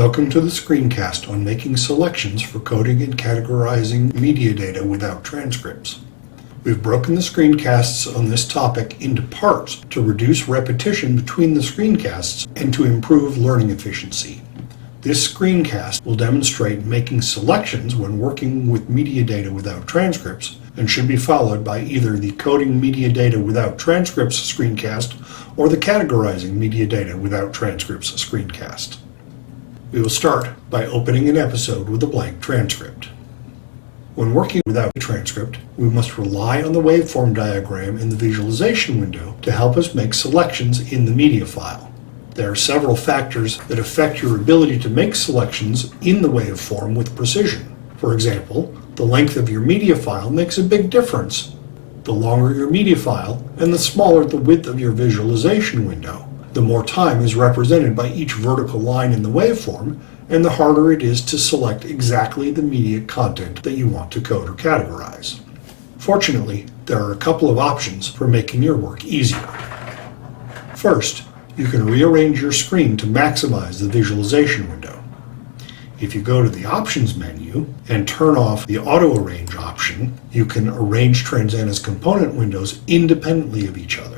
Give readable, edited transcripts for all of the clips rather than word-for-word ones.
Welcome to the screencast on making selections for coding and categorizing media data without transcripts. We've broken the screencasts on this topic into parts to reduce repetition between the screencasts and to improve learning efficiency. This screencast will demonstrate making selections when working with media data without transcripts and should be followed by either the Coding Media Data Without Transcripts screencast or the Categorizing Media Data Without Transcripts screencast. We will start by opening an episode with a blank transcript. When working without a transcript, we must rely on the waveform diagram in the visualization window to help us make selections in the media file. There are several factors that affect your ability to make selections in the waveform with precision. For example, the length of your media file makes a big difference. The longer your media file and the smaller the width of your visualization window, the more time is represented by each vertical line in the waveform, and the harder it is to select exactly the media content that you want to code or categorize. Fortunately, there are a couple of options for making your work easier. First, you can rearrange your screen to maximize the visualization window. If you go to the Options menu and turn off the Auto Arrange option, you can arrange Transana's component windows independently of each other.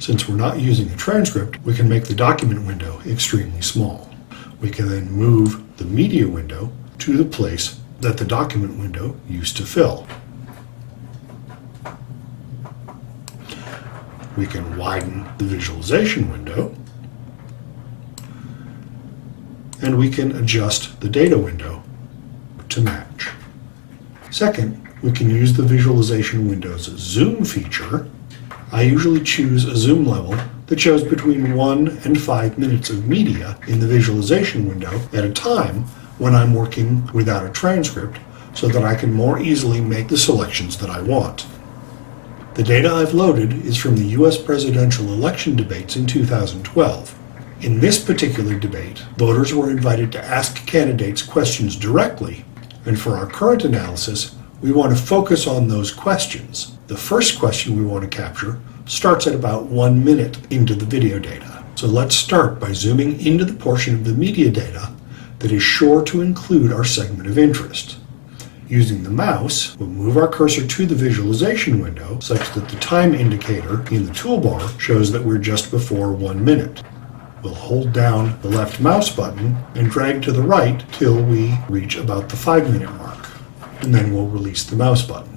Since we're not using a transcript, we can make the document window extremely small. We can then move the media window to the place that the document window used to fill. We can widen the visualization window, and we can adjust the data window to match. Second, we can use the visualization window's zoom feature. I usually choose a zoom level that shows between 1 and 5 minutes of media in the visualization window at a time when I'm working without a transcript so that I can more easily make the selections that I want. The data I've loaded is from the US presidential election debates in 2012. In this particular debate, voters were invited to ask candidates questions directly, and for our current analysis, we want to focus on those questions. The first question we want to capture starts at about 1 minute into the video data. So let's start by zooming into the portion of the media data that is sure to include our segment of interest. Using the mouse, we'll move our cursor to the visualization window such that the time indicator in the toolbar shows that we're just before 1 minute. We'll hold down the left mouse button and drag to the right till we reach about the 5-minute mark, and then we'll release the mouse button.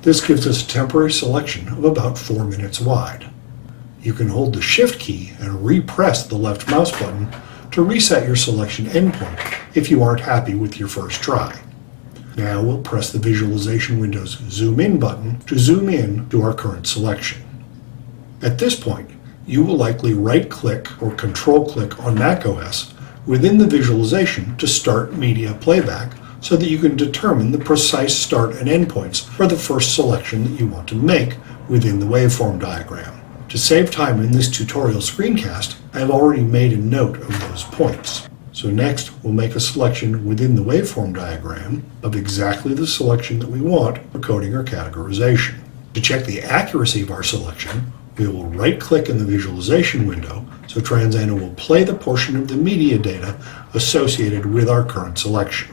This gives us a temporary selection of about 4 minutes wide. You can hold the Shift key and repress the left mouse button to reset your selection endpoint if you aren't happy with your first try. Now we'll press the visualization window's Zoom In button to zoom in to our current selection. At this point, you will likely right-click or control-click on macOS within the visualization to start media playback so that you can determine the precise start and end points for the first selection that you want to make within the waveform diagram. To save time in this tutorial screencast, I have already made a note of those points. So next, we'll make a selection within the waveform diagram of exactly the selection that we want for coding or categorization. To check the accuracy of our selection, we will right-click in the visualization window so Transana will play the portion of the media data associated with our current selection.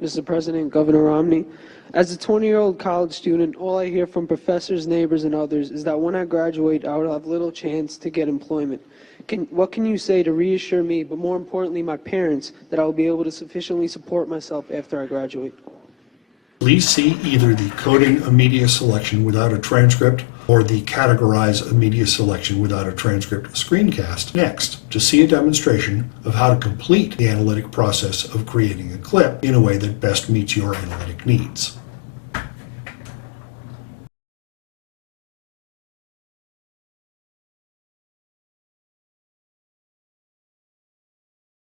Mr. President, Governor Romney, as a 20-year-old college student, all I hear from professors, neighbors, and others is that when I graduate, I will have little chance to get employment. What can you say to reassure me, but more importantly, my parents, that I will be able to sufficiently support myself after I graduate? Please see either the Coding a Media Selection Without a Transcript or the Categorize a Media Selection Without a Transcript screencast next to see a demonstration of how to complete the analytic process of creating a clip in a way that best meets your analytic needs.